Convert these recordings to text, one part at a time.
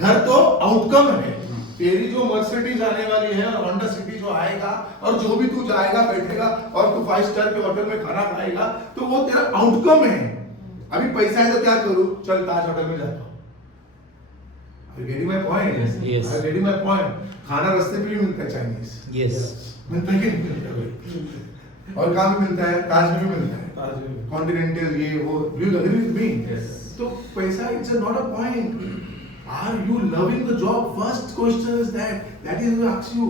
घर तो आउटकम है। तेरी जो मर्सिडीज आने वाली है और होंडा सिटी जो आएगा और जो भी तू जाएगा बैठेगा और तू 5 स्टार के होटल में खाना खाएगा तो वो तेरा आउटकम है। अभी पैसा है तो क्या करूं, चल ताज होटल में जाता हूं। Getting my point? Yes. Getting my point. खाना रास्ते पे भी मिलता है चाइनीज, Yes. मिलता है कि नहीं मिलता भाई? और कहाँ भी मिलता है, ताज में भी मिलता है, कॉन्टिनेंटल ये वो। Do you agree with me? तो पैसा it's not a point. Are you loving the job? First question is that. That is to ask you.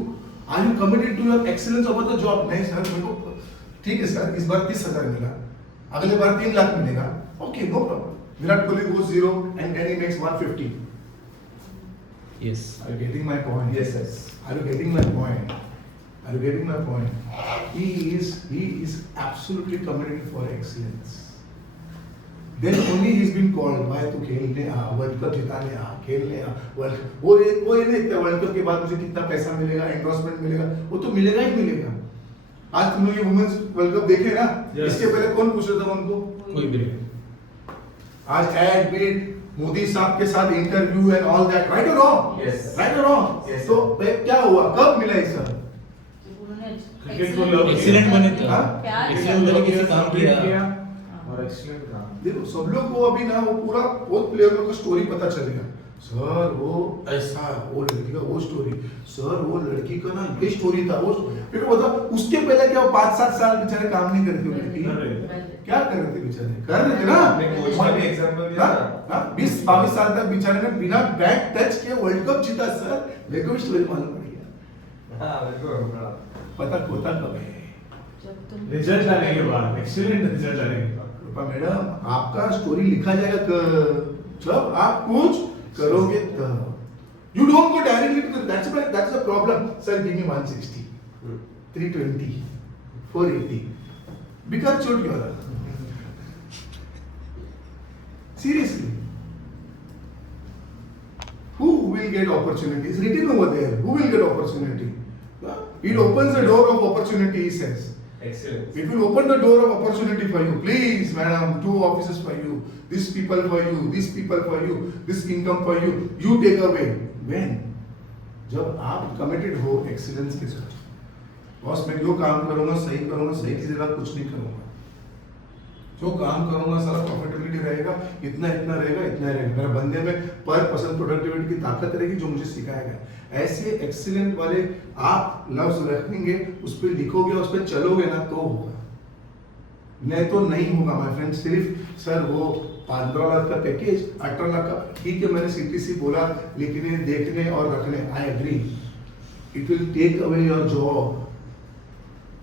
Are you committed to your excellence over the job? नहीं sir, मेरे को ठीक है sir, इस बार 30,000 मिला, अगले बार 3 लाख मिलेगा, okay no problem. Virat Kohli goes 0 and then he makes 150. Yes. Are you getting my point? Yes, yes. Are you getting my point? Are you getting my point? He is absolutely committed for excellence. Then only he's been called. भाई तू खेलने आ, world cup जिताने आ, खेलने आ, world वो ये नहीं देखता world cup के बाद मुझे कितना पैसा मिलेगा, एंडोर्समेंट मिलेगा, वो तो मिलेगा ही मिलेगा। आज तुम लोग ये वुमेन्स वर्ल्ड कप देखे ना? Yes. इसके पहले कौन पूछ रहा था उनको? कोई भी नहीं। आज एड बीट मोदी साहब के साथ interview and all that, right और रॉन्ग? Yes. राइट और रॉन्ग? Yes. तो क्या हुआ, कब मिला ये सब? क्रिकेट को लव Excellent बने थे। हाँ? Excellent तरीके से काम किया। और एक्सीलेंट काम। देखो सब लोग को अभी ना वो पूरा बहुत प्लेयर लोग का स्टोरी पता चलेगा। सर वो ऐसा, वो लड़की का वो स्टोरी, सर वो लड़की का ना ये स्टोरी था, वो फिर बता उसके पहले क्या 5-7 साल बेचारे काम नहीं करते हुए लड़की क्या कर रहे थे बेचारे? कर रहे थे ना? अपने कोच का भी एग्जांपल दिया था। 20-22 साल तक बेचारे ने बिना बैट टच के वर्ल्ड कप जीता सर। मेरे को भी स्टोरी मालूम पड़ गया। हाँ बिल्कुल। पता होता कब है? रिजल्ट आने के बाद, एक्सीलेंट रिजल्ट आने के बाद। कृपा मैडम आपका स्टोरी लिखा जाएगा जब आप कुछ करोगे तब। You don't go directly to that's the problem. Sir give me 160 320 480 because shot your seriously who will get opportunity is written over there. Who will get opportunity? It opens the door of opportunity, he says. Excellent. It will open the door of opportunity for you. Please, madam, 2 offices for you, these people for you, these people for you, this income for you. You take away. When? जब आप committed हो excellence के साथ, boss मैं जो काम करूँगा सही की जगह कुछ नहीं करूँगा। जो काम करूँगा सारा प्रॉफिटेबिलिटी रहेगा, इतना रहेगा। मेरे बंदे में पर पर्सन प्रोडक्टिविटी की ताकत रहेगी जो मुझे सिखाया गया। ऐसे एक्सीलेंट वाले आप लफ्ज रखेंगे, उस पर लिखोगे, उस पर चलोगे ना तो होगा, नहीं तो नहीं होगा माय फ्रेंड। सिर्फ सर वो 15 लाख का पैकेज, 18 लाख का, ठीक है मैंने सीटीसी बोला लिखने, देखने और रखने, I agree. It will take away your job,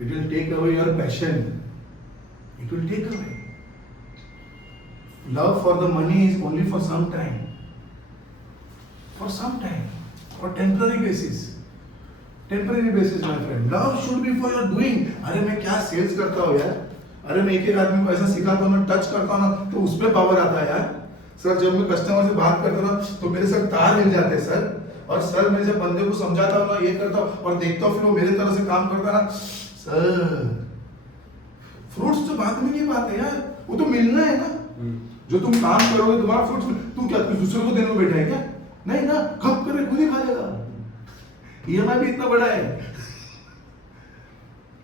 it will take away your passion, it will take away. Love for the money is only for some time, for temporary basis, my friend. Love should be for your doing. अरे मैं क्या sales करता हूँ यार, अरे मैं एक आदमी को ऐसा सिखाता हूँ ना, टच करता हूँ ना, तो उसमें पावर आता है यार। सर जब मैं कस्टमर से बात करता हूँ ना तो मेरे साथ तार मिल जाते हैं सर। और सर मैं जब बंदे को समझाता हूँ ना, ये करता हूँ और देखता हूँ फिर वो मेरे तरह से काम करता ना, सर फ्रूट्स तो बाद में की बात है यार, वो तो मिलना है ना। जो तुम काम करोगे तुम्हारा फ्रूट्स, तुम क्या दूसरे को देने में बैठा है क्या? नहीं ना, कब करे खुद ही खा लेगा। ईएमआई भी इतना बड़ा है।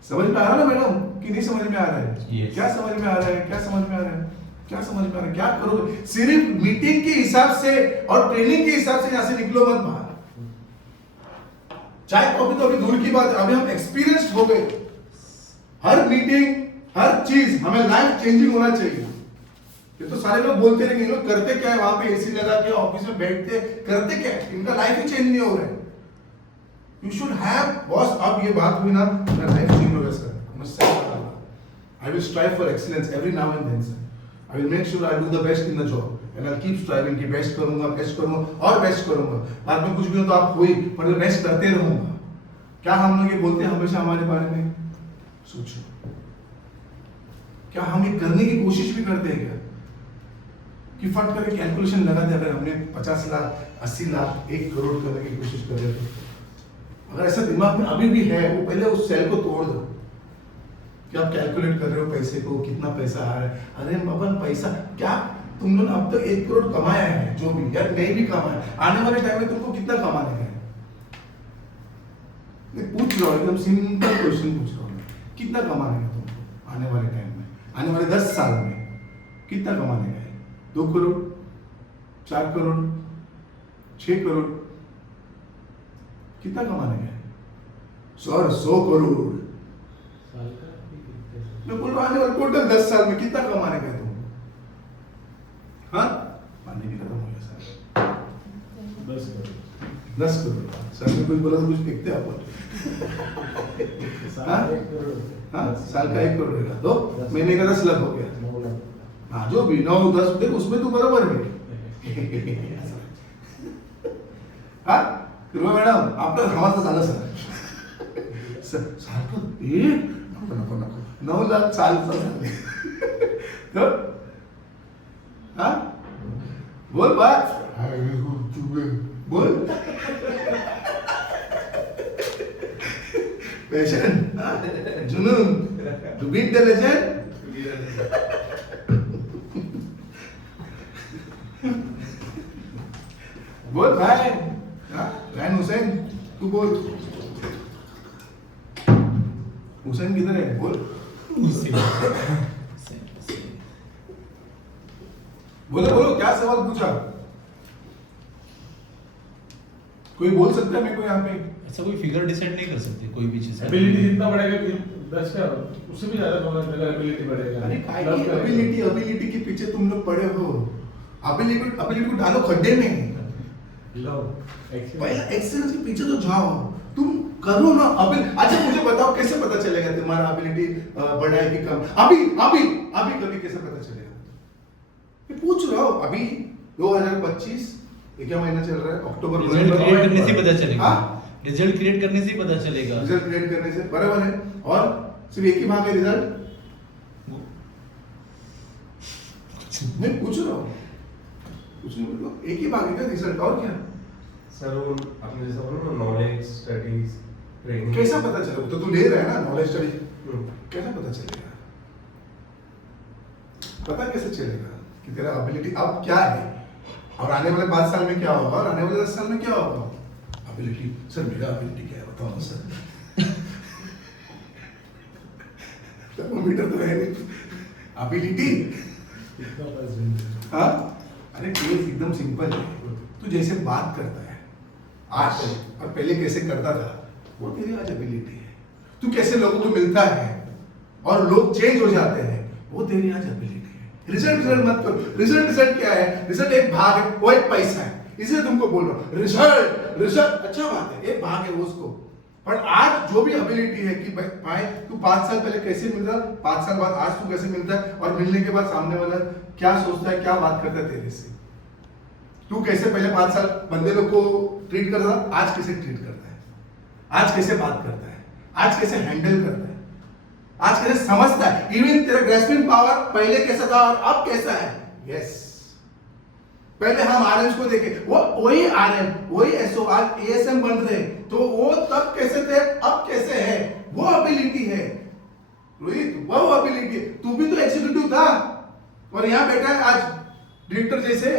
समझ में आ रहा है ना मैडम कि नहीं समझ में आ रहा है? Yes. क्या समझ में आ रहा है? क्या करोगे? सिर्फ मीटिंग के हिसाब से और ट्रेनिंग के हिसाब से यहाँ से निकलो मत बाहर। चाय कॉफी तो अभी दूर की बात है, अभी हम एक्सपीरियंस्ड हो गए। हर मीटिंग, हर चीज हमें लाइफ चेंजिंग होना चाहिए। ये तो सारे लोग बोलते रहेंगे, लोग करते क्या है वहां पे, एसी लगा के ऑफिस में बैठते करते क्या है, इनका लाइफ ही चेंज नहीं हो रहा है। You should have boss. अब ये बात हुई ना, मेरा लाइफ चेंज होगा sir. I will strive for excellence every now and then sir. I will make sure I do the best in the job and I keep striving कि best करूंगा और बेस्ट करूंगा। बाद में कुछ भी हो तो आप हुई, पर मैं बेस्ट करते रहूंगा। क्या हम लोग ये बोलते हैं हमेशा हमारे बारे में? सोचो, क्या हम ये करने की कोशिश भी करते हैं क्या कि फट करके कैलकुलेशन लगा दे, अगर हमने 50 लाख 80 लाख 1 करोड़ करने की कोशिश कर रहे थे, अगर ऐसा दिमाग में अभी भी है, वो पहले उस सेल को तोड़ दो कि आप कैलकुलेट कर रहे हो पैसे को, कितना पैसा आ रहा है। अरे अपन पैसा क्या, तुम लोग अब तक 1 करोड़ कमाया है, जो भी यार नहीं भी कमाया, आने वाले टाइम में तुमको कितना कमाने का है? मैं पूछ रहा हूँ, एकदम सिंपल क्वेश्चन पूछ रहा हूँ, कितना कमाने का तुमको आने वाले टाइम में, आने वाले 10 साल में कितना कमाने का है? 2 करोड़, 4 करोड़, 6 करोड़, कितना कमाने का है? 100 करोड़। मैं बोल रहा हूँ आने वाले टोटल 10 साल में कितना कमाने का है तुमको? हाँ, पानी भी खत्म हो गया सर। 10 करोड़। सर ने कुछ बोला तो कुछ फेंकते आप? हाँ? हाँ, साल का 1 करोड़ होगा तो महीने का 10 लाख हो गया। हाँ, जो भी 9, 10 देख उसमें तो बराबर है। हाँ, कृपा मैडम आपका हमारा झालं सर साल का नको 9 लाख साल तो हाँ बोल बात बोल पैशन जुनून टू बीट द लेजेंड बोल भाई रैन हुसैन तू बोल हुसैन किधर है बोल बोलो बोलो क्या सवाल पूछा कोई बोल सकता है मेरे को यहाँ पे ऐसा कोई फिगर डिसाइड नहीं कर सकते कोई भी चीज एबिलिटी जितना बढ़ेगा कि दस का उससे भी ज्यादा नॉलेज मेरा एबिलिटी बढ़ेगा। अरे काय की एबिलिटी के पीछे तुम लोग पड़े हो एबिलिटी को डालो खड्डे में पहला एक्सेलेंस के पीछे तो जाओ तुम करो ना अभी अच्छा मुझे बताओ कैसे पता चलेगा तुम्हारा एबिलिटी बढ़ा है कि कम अभी कभी कैसे पता चलेगा मैं पूछ रहा हूँ अभी 2025 ये क्या महीना चल रहा है अक्टूबर रिजल्ट क्रिएट करने से पता चलेगा हाँ? रिजल्ट क्रिएट करने से ही पता चलेगा रिजल्ट क्रिएट करने से बराबर है और सिर्फ एक ही भाग है रिजल्ट मैं पूछ रहा हूँ कुछ नहीं मतलब एक ही भाग है क्या रिजल्ट और क्या सर वो आपने जैसा बोला ना नॉलेज स्टडीज ट्रेनिंग कैसा पता चलेगा तो तू ले रहा है ना नॉलेज स्टडी कैसा पता चलेगा पता कैसे चलेगा कि तेरा एबिलिटी अब क्या है और आने वाले 5 साल में क्या होगा और आने वाले 10 साल में क्या होगा एबिलिटी सर मेरा एबिलिटी क्या है बताओ ना सर थर्मोमीटर तो है नहीं एबिलिटी हाँ अरे केस एकदम सिंपल है तू जैसे बात करता है आज और पहले कैसे करता था वो तेरी आज एबिलिटी है तू कैसे लोगों को मिलता है और लोग चेंज हो जाते हैं वो तेरी आज एबिलिटी है रिजल्ट मत करो रिजल्ट क्या है रिजल्ट एक भाग है वो एक पैसा है इसलिए तुमको बोल रहा हूँ रिजल्ट अच्छा बात है एक भाग है उसको पर आज जो भी एबिलिटी है कि भाई तू 5 साल पहले कैसे मिल रहा 5 साल बाद आज तू कैसे मिलता है और मिलने के बाद सामने वाला क्या सोचता है क्या बात करता है तेरे से तू कैसे पहले 5 साल बंदे लोग को ट्रीट करता था आज कैसे ट्रीट करता है आज कैसे बात करता है आज कैसे हैंडल करता है आज कैसे समझता है इवन तेरा ग्रेस्पिंग पावर पहले कैसा था और अब कैसा है यस पहले हम आरएम को देखे वो वही आरएम वही एसओआर एएसएम बन रहे तो वो तब कैसे थे अब कैसे है वो एबिलिटी है रोहित वो एबिलिटी तू भी तो एग्जीक्यूटिव था और यहाँ बैठा है आज डायरेक्टर जैसे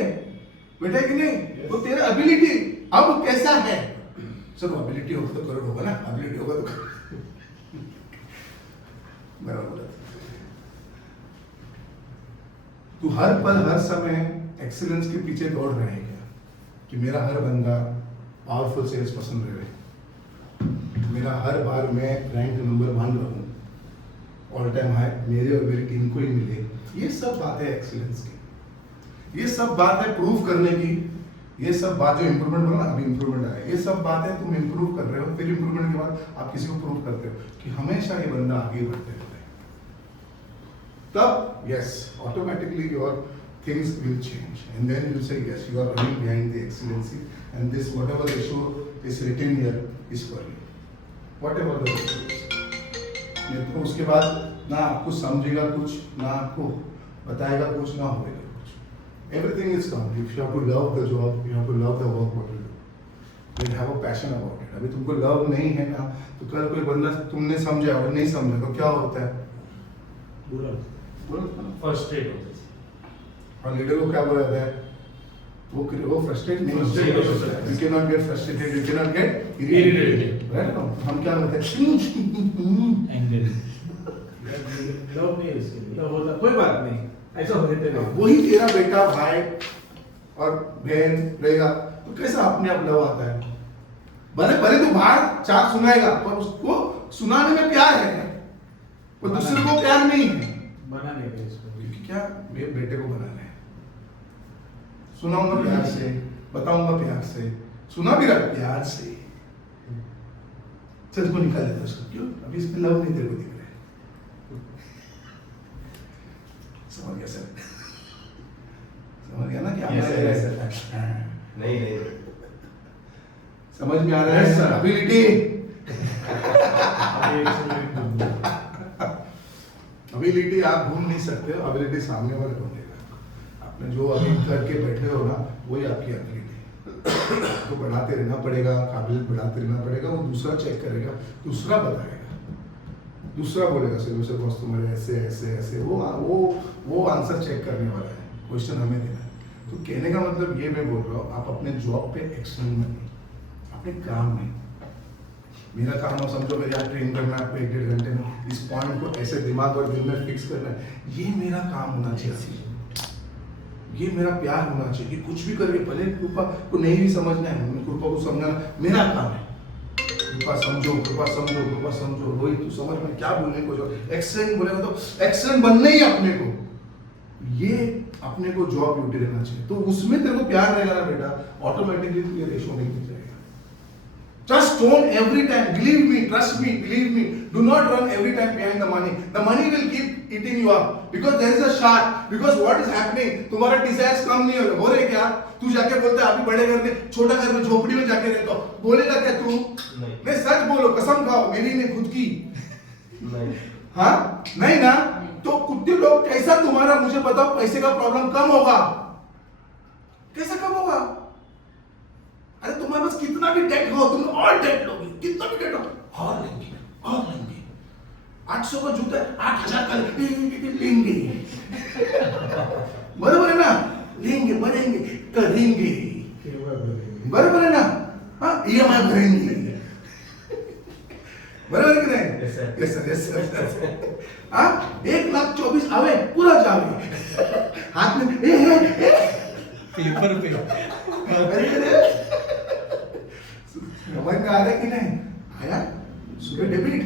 बैठा है कि नहीं वो तेरा एबिलिटी अब कैसा है सब एबिलिटी होगा तो करोड़ होगा ना एबिलिटी होगा तो बराबर तू हर पल हर समय एक्सीलेंस के पीछे दौड़ रहे हैं क्या कि मेरा हर बंदा पावरफुल सेल्स पर्सन रहे मेरा हर बार मैं रैंक नंबर 1 रहूं ऑल टाइम हाई मेरे और मेरी टीम को ही मिले ये सब बात है एक्सीलेंस की ये सब बात है प्रूव करने की ये सब बात जो इम्प्रूवमेंट बोला अभी इम्प्रूवमेंट आया ये सब बात है तुम इम्प्रूव कर रहे हो फिर इम्प्रूवमेंट के बाद आप किसी को प्रूव करते हो कि हमेशा ये बंदा आगे बढ़ते रहता है तब yes automatically your things will change and then you say yes you are running behind the excellency and this whatever issue is written here is for you whatever the issue is नहीं तो उसके बाद ना आपको समझेगा कुछ ना आपको बताएगा कुछ ना होएगा कुछ everything is come if you have to love the job you have to love the work what you do you have a passion about it अभी तुमको लव नहीं है ना तो कल कोई बंदा तुमने समझा और नहीं समझा तो क्या होता है बुरा बोलो फर्स्ट्रेट होता है और लीडर को क्या बोला जाता है? वो फ्रस्ट्रेट नहीं होता है। You cannot get frustrated, you cannot get irritated, right? No, हम क्या करते हैं? एंगल लव नहीं है इसके लिए, लव होता कोई बात नहीं, ऐसा होते रहेगा। वही तेरा बेटा, भाई और बहन रहेगा तो कैसा अपने आप लव आता है? भले भले तो बाहर चार सुनाएगा पर उसको सुनाने में प्यार है, पर दूसरे को प्यार नहीं है। बना नहीं है इसको। क्योंकि क्या मेरे बेटे को बनाना है, सुनाऊंगा प्यार से, बताऊंगा प्यार से, सुना भी रहा प्यार से। चल इसको निकाल देता उसको, क्यों अभी इसमें लव नहीं तेरे को दिख रहा है। समझ गया सर? समझ गया ना क्या Yes, sir, yes, sir. हाँ। नहीं नहीं समझ में आ रहा Yes, है? sir. एबिलिटी अभी एक मिनट दूंगा। एबिलिटी आप ढूंढ नहीं सकते हो, एबिलिटी सामने वाला ढूंढेगा। आपने जो अभी करके बैठे हो ना, वही आपकी एबिलिटी। तो बढ़ाते रहना पड़ेगा, काबिलियत बढ़ाते रहना पड़ेगा। वो दूसरा चेक करेगा, दूसरा बताएगा, दूसरा बोलेगा सर वैसे बॉस तुम्हारे ऐसे ऐसे ऐसे, वो आंसर चेक करने वाला है, क्वेश्चन हमें देना है। तो कहने का मतलब ये मैं बोल रहा हूँ, आप अपने जॉब पे एक्शन में नहीं, अपने काम में। मेरा काम हो समझो, मेरे यहाँ ट्रेन करना है आपको 1-1.5 घंटे में, इस पॉइंट को ऐसे दिमाग और दिल में फिक्स करना है, ये मेरा काम होना चाहिए, ये मेरा प्यार होना चाहिए। कुछ भी करके भले कृपा को नहीं भी समझना है, कृपा को समझना मेरा काम है। कृपा समझो, कृपा समझो, कृपा समझो, रोहित तू समझ में क्या बोलने को, जो एक्सीलेंट बोलेगा तो एक्सीलेंट बनना ही अपने को, ये अपने को जॉब ड्यूटी रहना चाहिए। तो उसमें तेरे को प्यार रहेगा ना बेटा, ऑटोमेटिकली तुझे रेशो नहीं मिल जाएगा। Just don't every time, believe me, trust me, believe me, do not run every time behind the money. The money will keep eating you up because there is a shark. Because what is happening? तुम्हारा desires कम नहीं हो रहे क्या? तू जाके बोलते अभी बड़े घर में, छोटा घर में, झोपड़ी में जाके रहता हो, बोलेगा क्या तू? नहीं सच बोलो, कसम खाओ, मेरी नहीं खुद की। नहीं हाँ नहीं ना? तो कुत्ते लोग कैसा तुम्हारा, मुझे बताओ, पैसे का प्रॉब्लम कम होगा? कैसे कम होगा? अरे तुम्हारे पास कितना भी डेट हो, तुम और डेट लोगे, कितना भी डेट हो और लेंगे 800 का जूता 8000 का लेंगे। बराबर है ना? लेंगे, बढ़ेंगे, करेंगे, बराबर है ना? हाँ EMI भरेंगे, बराबर है कि नहीं? Yes, sir. Yes, sir, yes, sir. हाँ 1,24,000 आवे पूरा जावे हाथ में पेपर पे समझ में आ रहा है कि नहीं आया? सुबह डेबिट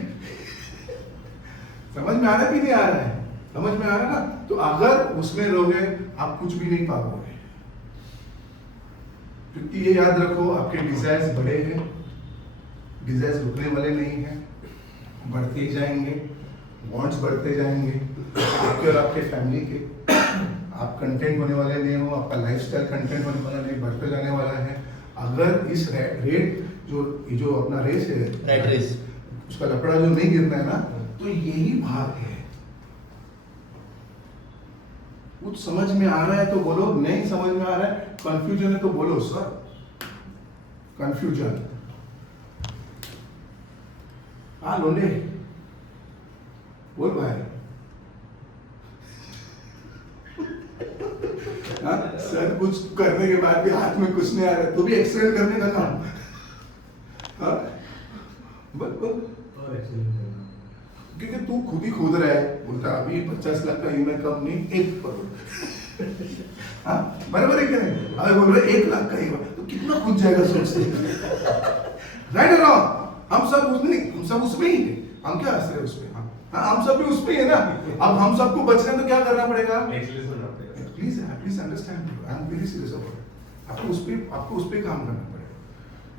समझ में आ रहा है कि नहीं आ रहा है? समझ में आ रहा है ना? तो अगर उसमें रहोगे आप कुछ भी नहीं पाओगे, क्योंकि ये याद रखो आपके डिजायर्स बड़े हैं, डिजायर्स रुकने वाले नहीं हैं, बढ़ते ही जाएंगे, वांट्स बढ़ते जाएंगे, आपके और आपके फैमिली के। आप कंटेंट होने वाले नहीं हो, आपका लाइफस्टाइल कंटेंट होने वाला नहीं, बढ़ते जाने वाला है। अगर इस रेट जो अपना रेस है, राइट रेस, उसका लपड़ा जो नहीं गिरना है ना, तो यही भाग है। कुछ समझ में आ रहा है तो बोलो, नहीं समझ में आ रहा है, कंफ्यूजन है तो बोलो सर कंफ्यूजन। हाँ लोंडे बोल भाई। हाँ सर कुछ करने के बाद भी हाथ में कुछ नहीं आ रहा है, तो भी एक्सटेंड करने का काम। हाँ बोल और एक्चुअली क्योंकि तू खुद ही खोद रहा है, बोलता अभी 50 लाख का ईएमआई कम नहीं 1 करोड़। हाँ बराबर है क्या नहीं? अगर बोल रहे 1 लाख का ईएमआई तो कितना खुद जाएगा सोचते राइट और रॉन्ग? हम सब उसमें नहीं, हम सब उसमें ही है, हम क्या हंस रहे हैं उसमें? हाँ हम सब भी उसमें ही है ना। अब हम सबको बचने तो क्या करना पड़ेगा? एक्चुअली सुनना पड़ेगा। Please understand, I am very serious about it. आपको उस पे काम करना पड़ेगा।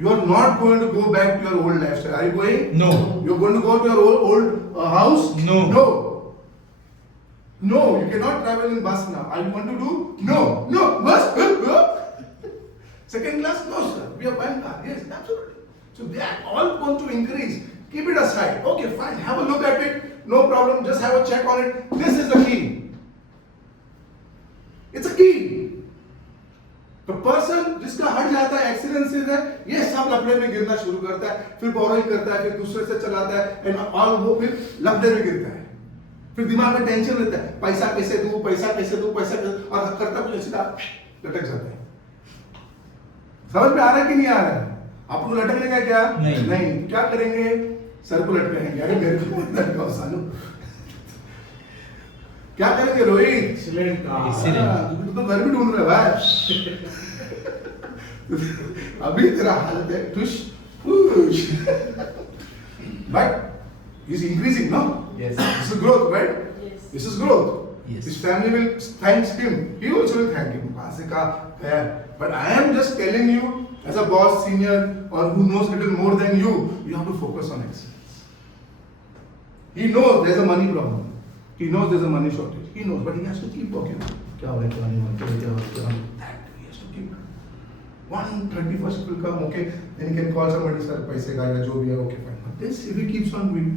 You are not going to go back to your old lifestyle. Are you going? No. You are going to go to your old house? No. No. No, you cannot travel in bus now. Are you want to do? No. No. Bus? Second class? No, sir. We are buying car. Yes, absolutely. So they are all going to increase. Keep it aside. Okay, fine. Have a look at it. No problem. Just have a check on it. This is the key. It's a key. तो person जिसका हट जाता है, एक्सीलेंसेस है, ये सब लफड़े में गिरना शुरू करता है, फिर बोरोइंग करता है, फिर दूसरे से चलाता है, एंड ऑल वो फिर लफड़े में गिरता है। फिर दिमाग में टेंशन रहता है, पैसा कैसे दूं, पैसा कैसे दूं, पैसा कैसे, और करता कुछ सीधा लटक जाता है। समझ में आ रहा है कि नहीं आ रहा है? आपको लटकने का क्या? नहीं। क्या करेंगे? सर को लटकाएंगे। अरे मेरे को मत लटकाओ सालू। क्या करेंगे रोहित? एक्सीलेंट तू तो घर भी ढूंढ रहा है भाई। अभी तेरा हालत है टुश पुश। But is increasing, no? Yes. This is growth, right? Yes. This is growth. Yes. His family will thank him. He also will thank him. कहाँ से कहाँ गया? But I am just telling you, as a boss, senior, or who knows little more than you, you have to focus on excellence. He knows there's a money problem. He knows there's a money shortage. He knows, but he has to keep working. क्या हो रहा है? क्या नहीं हो रहा है? क्या हो रहा है? That he has to keep. 131st will come, okay. Then he can call somebody, sir, पैसे का या जो भी है, okay, fine. But this, if he keeps on doing,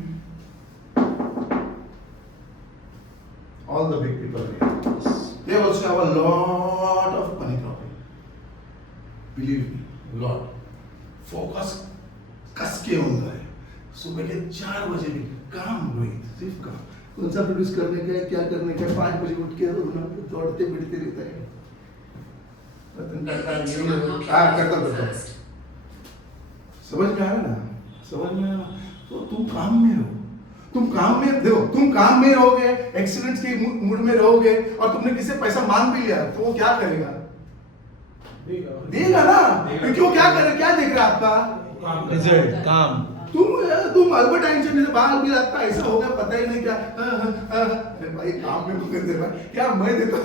all the big people here, they also have a lot of money problem. Believe me, a lot. Focus कस के होता है। सुबह के 4 बजे भी काम रोहित, सिर्फ काम। कौन सा प्रोड्यूस करने का है, क्या करने का है, 5 बजे उठ के दौड़ते बिड़ते रहता है। रतन करता है। समझ में आ रहा ना? समझ में आ रहा? तो तुम काम में रहो। तुम काम में देखो, तुम काम में रहोगे, एक्सीलेंस के मूड में रहोगे, और तुमने किसी से पैसा मांग भी लिया तो वो क्या करेगा? देगा ना, क्योंकि वो क्या करे, क्या देख रहा है आपका रिजल्ट, काम। तुम अल्बर्ट आइंस्टाइन जैसे बाल भी लगता है, ऐसा हो गया पता ही नहीं क्या। अरे भाई काम में मुझे दे भाई, क्या मैं देता हूँ।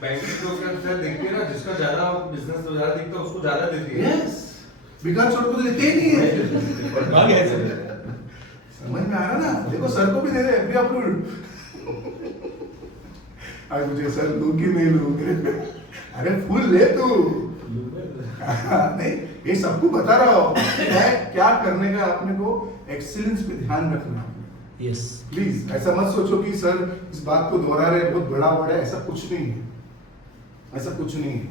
बैंकिंग प्रोग्राम से देखते हैं ना, जिसका ज्यादा बिजनेस ज्यादा दिखता है उसको ज्यादा देती है। यस, बिकाज छोड़ को देते ही नहीं है। समझ में आ रहा ना? देखो सर को भी दे दे, प्री अप्रूव्ड। आज मुझे सर लूं कि नहीं लूं? अरे फुल ले तू। नहीं, ये सबको बता रहा हो क्या करने का, अपने को एक्सीलेंस पे ध्यान रखना। यस। प्लीज ऐसा मत सोचो कि सर इस बात को दोहरा रहे, बहुत बड़ा वर्ड है, ऐसा कुछ नहीं है। ऐसा कुछ नहीं है।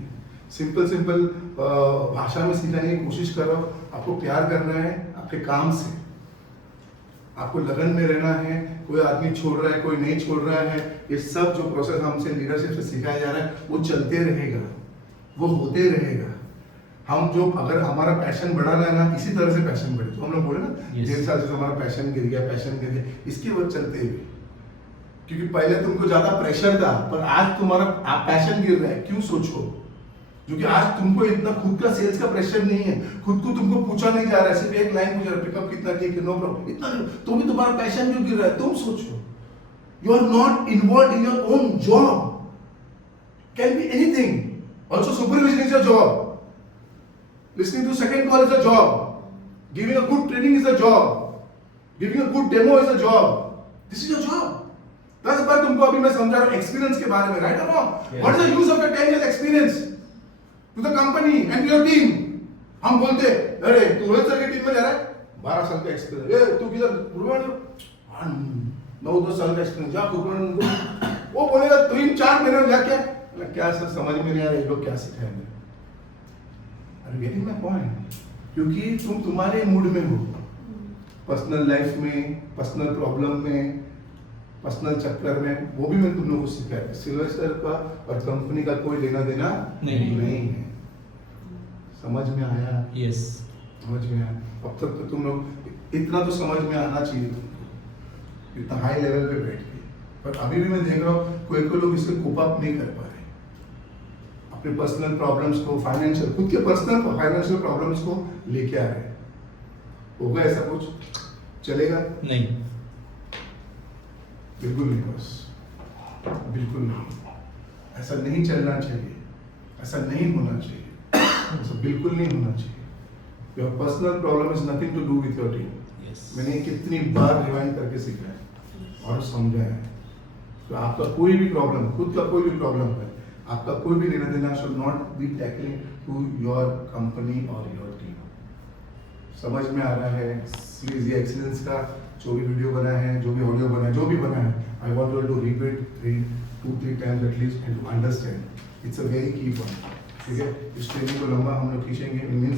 सिंपल भाषा में सिखाने की कोशिश करो। आपको प्यार करना है आपके काम से, आपको लगन में रहना है। कोई आदमी छोड़ रहा है, कोई नहीं छोड़ रहा है, ये सब जो प्रोसेस हमसे लीडरशिप से सिखाया जा रहा है वो चलते रहेगा, वो होते रहेगा। हम जो अगर हमारा पैशन बढ़ाना है ना, इसी तरह से पैशन बढ़े। तो हम लोग बोले ना, 1.5 साल से हमारा पैशन गिर गया, इसके वक्त चलते हुए। क्योंकि पहले तुमको ज्यादा प्रेशर था, पर आज तुम्हारा पैशन गिर रहा है। क्यों सोचो? क्योंकि आज तुमको इतना खुद का सेल्स का प्रेशर नहीं है, खुद को तुमको पूछा नहीं जा रहा है, सिर्फ एक लाइन पूछ रहा है, पिकअप कितना, ठीक है, नो प्रॉब्लम, इतना नहीं। तो भी तुम्हारा पैशन क्यों गिर रहा है? तुम सोचो। You are not involve in your own job, can be anything. Also supervision is a job, listening to second call is a job, giving a good training is a job, giving a good demo is a job. This is your job. 10 बार तुमको अभी मैं समझा रहा हूँ experience के बारे में, right और wrong? What is the use of your 10 years experience to the company and your team? हम बोलते अरे तू रोहित सर की टीम में जा रहा है, 12 साल का एक्सपीरियंस। ए तू किधर गुरुवार 9-10 साल का एक्सपीरियंस, जा गुरुवार। वो बोलेगा 3-4 महीने में जाके क्या सर समझ में नहीं आ रहा, ये लोग क्या सिखाएंगे। Getting my point? क्योंकि तुम तुम्हारे मूड में हो, पर्सनल लाइफ में, पर्सनल प्रॉब्लम में, पर्सनल चक्कर में। वो भी मैं तुम लोगों को सिखाया। सिल्वेस्टर का और कंपनी का कोई लेना देना नहीं है। समझ में आया? यस, समझ में आया। अब तक तो तुम लोग इतना तो समझ में आना चाहिए तुमको, इतना हाई लेवल पे बैठ के। पर अभी भी मैं देख रहा हूँ कोई लोग इससे कोप अप नहीं कर पा रहे अपने पर्सनल प्रॉब्लम्स को, फाइनेंशियल, खुद के पर्सनल फाइनेंशियल प्रॉब्लम्स को लेके आ रहे हैं। होगा ऐसा कुछ? चलेगा? नहीं, बिल्कुल नहीं बॉस, बिल्कुल नहीं। ऐसा नहीं चलना चाहिए, ऐसा नहीं होना चाहिए, ऐसा बिल्कुल नहीं होना चाहिए। Your personal problem is nothing to do with your team. मैंने कितनी बार रिवाइंड करके सीखा है और समझाया है। तो आपका कोई भी प्रॉब्लम, खुद का कोई भी प्रॉब्लम है, आपका कोई भी लेना देना should not be tackling to your company और योर टीम। समझ में आ रहा है? प्लीज ये एक्सीलेंस का जो भी वीडियो बना है, जो भी ऑडियो बना है, जो भी बना है, I want you to repeat 2-3 times at least and to understand. It's a very key point. ठीक है, इस ट्रेनिंग को लंबा हम लोग खींचेंगे।